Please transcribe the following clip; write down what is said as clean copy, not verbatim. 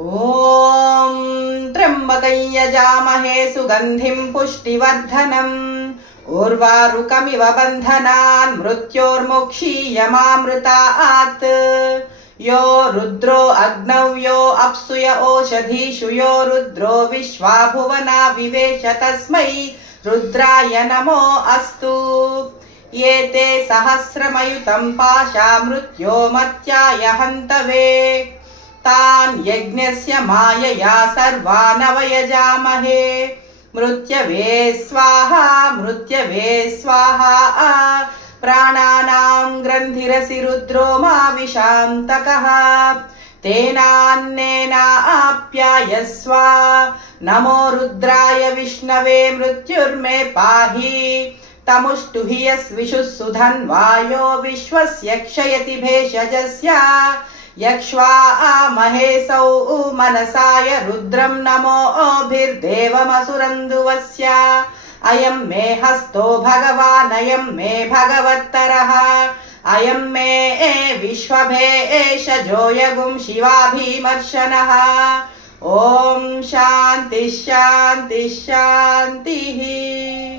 ॐ त्र्यम्बकं यजामहे सुगन्धिं पुष्टिवर्धनम् उर्वारुकमिव बन्धनान् मृत्योर्मुक्षीयमामृतात्। यो रुद्रो अग्नौ यो अप्सुय ओषधीषु यो रुद्रो विश्वा भुवना विवेश तस्मै रुद्राय नमो अस्तु। एते सहस्रमयुतं पाशा मृत्यो मर्त्याय हन्तवे। तान् यज्ञस्य मायया सर्वानवयजामहे। मृत्यवे स्वाहा मृत्यवे स्वाहा। प्राणानां ग्रन्थिरसि रुद्रो मा विशान्तकः। तेनान्नेनाप्यायस्व। नमो रुद्राय विष्णवे मृत्युर्मे पाहि। तमुष्टुहि यस्विषुः सुधन्वायो विश्वस्य क्षयति भेषजस्य। यक्ष्वामहेसौ मनसाय रुद्रं नमोभिर्देवमसुरन्दुवस्य। अयं मे हस्तो भगवान् अयं मे भगवत्तरः। अयं मे विश्वभेषजो यगुं शिवाभिमर्शनः। ॐ शान्तिः शान्तिः शान्तिः।